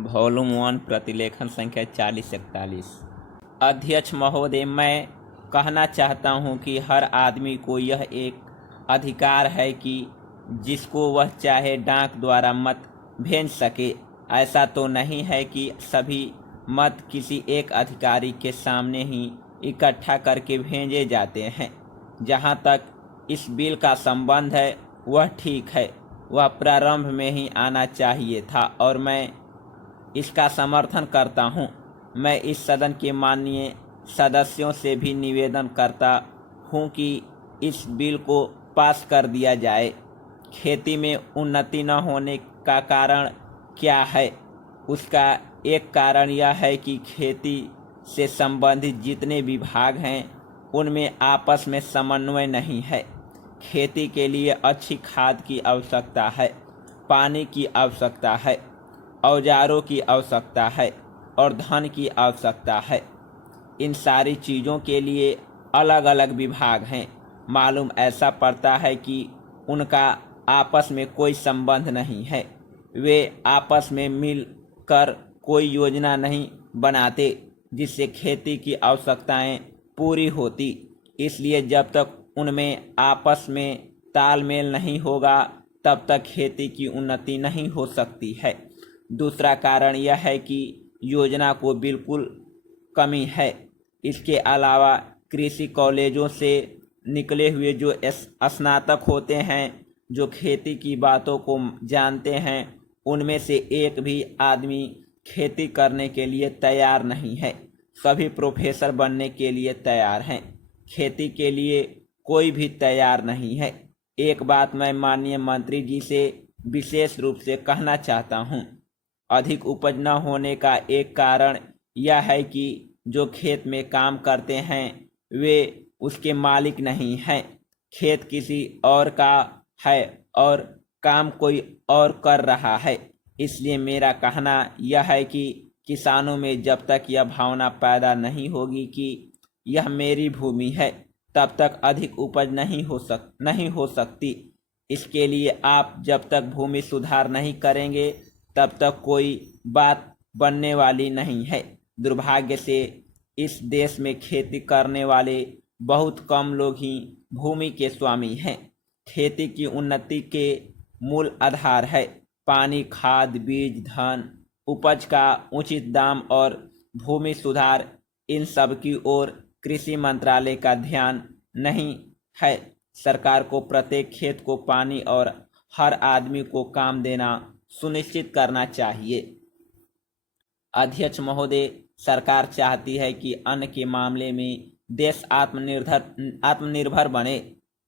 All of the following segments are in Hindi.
वॉल्यूम 1 प्रतिलेखन संख्या 4041। अध्यक्ष महोदय, मैं कहना चाहता हूं कि हर आदमी को यह एक अधिकार है कि जिसको वह चाहे डाक द्वारा मत भेज सके। ऐसा तो नहीं है कि सभी मत किसी एक अधिकारी के सामने ही इकट्ठा करके भेजे जाते हैं। जहां तक इस बिल का संबंध है वह ठीक है, वह प्रारंभ में ही आना चाहिए था और मैं इसका समर्थन करता हूं। मैं इस सदन के माननीय सदस्यों से भी निवेदन करता हूं कि इस बिल को पास कर दिया जाए। खेती में उन्नति न होने का कारण क्या है? उसका एक कारण यह है कि खेती से संबंधित जितने विभाग हैं उनमें आपस में समन्वय नहीं है। खेती के लिए अच्छी खाद की आवश्यकता है, पानी की आवश्यकता है, औजारों की आवश्यकता है और धन की आवश्यकता है। इन सारी चीज़ों के लिए अलग अलग विभाग हैं। मालूम ऐसा पड़ता है कि उनका आपस में कोई संबंध नहीं है। वे आपस में मिलकर कोई योजना नहीं बनाते जिससे खेती की आवश्यकताएं पूरी होती। इसलिए जब तक उनमें आपस में तालमेल नहीं होगा तब तक खेती की उन्नति नहीं हो सकती है। दूसरा कारण यह है कि योजना को बिल्कुल कमी है। इसके अलावा कृषि कॉलेजों से निकले हुए जो स्नातक होते हैं, जो खेती की बातों को जानते हैं, उनमें से एक भी आदमी खेती करने के लिए तैयार नहीं है। सभी प्रोफेसर बनने के लिए तैयार हैं, खेती के लिए कोई भी तैयार नहीं है। एक बात मैं माननीय मंत्री जी से विशेष रूप से कहना चाहता हूँ। अधिक उपज न होने का एक कारण यह है कि जो खेत में काम करते हैं वे उसके मालिक नहीं हैं। खेत किसी और का है और काम कोई और कर रहा है। इसलिए मेरा कहना यह है कि किसानों में जब तक यह भावना पैदा नहीं होगी कि यह मेरी भूमि है, तब तक अधिक उपज नहीं हो सकती। इसके लिए आप जब तक भूमि सुधार नहीं करेंगे तब तक कोई बात बनने वाली नहीं है। दुर्भाग्य से इस देश में खेती करने वाले बहुत कम लोग ही भूमि के स्वामी हैं। खेती की उन्नति के मूल आधार है पानी, खाद, बीज, धन, उपज का उचित दाम और भूमि सुधार। इन सब की ओर कृषि मंत्रालय का ध्यान नहीं है। सरकार को प्रत्येक खेत को पानी और हर आदमी को काम देना सुनिश्चित करना चाहिए। अध्यक्ष महोदय, सरकार चाहती है कि अन्न के मामले में देश आत्मनिर्भर बने।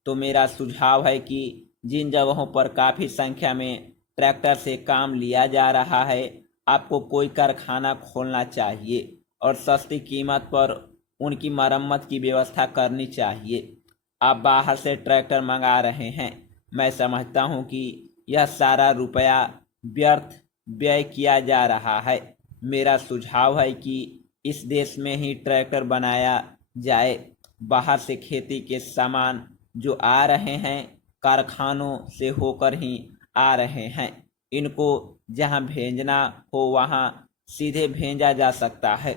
तो मेरा सुझाव है कि जिन जगहों पर काफ़ी संख्या में ट्रैक्टर से काम लिया जा रहा है, आपको कोई कारखाना खोलना चाहिए और सस्ती कीमत पर उनकी मरम्मत की व्यवस्था करनी चाहिए। आप बाहर से ट्रैक्टर मंगा रहे हैं। मैं समझता हूं कि यह सारा रुपया व्यर्थ व्यय किया जा रहा है। मेरा सुझाव है कि इस देश में ही ट्रैक्टर बनाया जाए। बाहर से खेती के सामान जो आ रहे हैं कारखानों से होकर ही आ रहे हैं। इनको जहां भेजना हो वहां सीधे भेजा जा सकता है,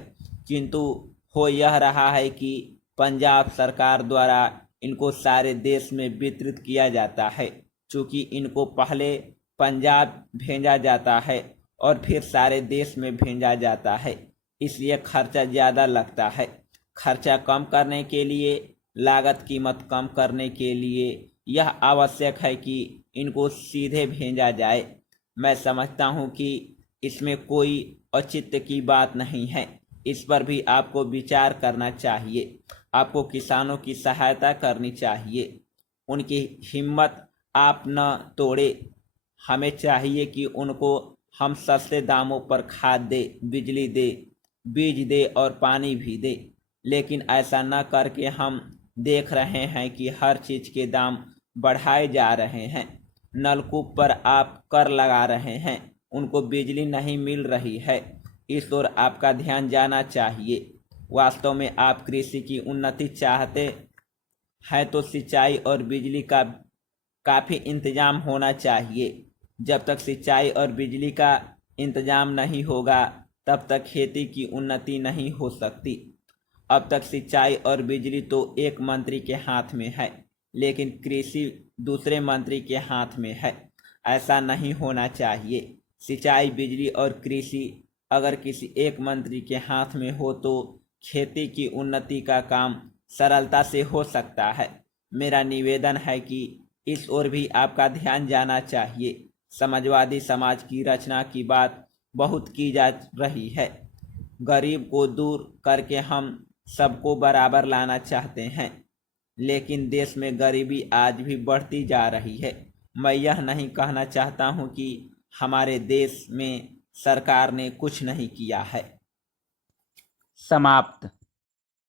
किंतु हो यह रहा है कि पंजाब सरकार द्वारा इनको सारे देश में वितरित किया जाता है। चूँकि इनको पहले पंजाब भेजा जाता है और फिर सारे देश में भेजा जाता है, इसलिए खर्चा ज़्यादा लगता है। खर्चा कम करने के लिए, लागत कीमत कम करने के लिए यह आवश्यक है कि इनको सीधे भेजा जाए। मैं समझता हूँ कि इसमें कोई औचित्य की बात नहीं है। इस पर भी आपको विचार करना चाहिए। आपको किसानों की सहायता करनी चाहिए, उनकी हिम्मत आप न तोड़े। हमें चाहिए कि उनको हम सस्ते दामों पर खाद दे, बिजली दे, बीज दे और पानी भी दे। लेकिन ऐसा न करके हम देख रहे हैं कि हर चीज़ के दाम बढ़ाए जा रहे हैं। नलकूप पर आप कर लगा रहे हैं, उनको बिजली नहीं मिल रही है। इस ओर आपका ध्यान जाना चाहिए। वास्तव में आप कृषि की उन्नति चाहते हैं तो सिंचाई और बिजली का काफ़ी इंतजाम होना चाहिए। जब तक सिंचाई और बिजली का इंतजाम नहीं होगा तब तक खेती की उन्नति नहीं हो सकती। अब तक सिंचाई और बिजली तो एक मंत्री के हाथ में है, लेकिन कृषि दूसरे मंत्री के हाथ में है। ऐसा नहीं होना चाहिए। सिंचाई, बिजली और कृषि अगर किसी एक मंत्री के हाथ में हो तो खेती की उन्नति का काम सरलता से हो सकता है। मेरा निवेदन है कि इस ओर भी आपका ध्यान जाना चाहिए। समाजवादी समाज की रचना की बात बहुत की जा रही है। गरीब को दूर करके हम सबको बराबर लाना चाहते हैं, लेकिन देश में गरीबी आज भी बढ़ती जा रही है। मैं यह नहीं कहना चाहता हूं कि हमारे देश में सरकार ने कुछ नहीं किया है। समाप्त।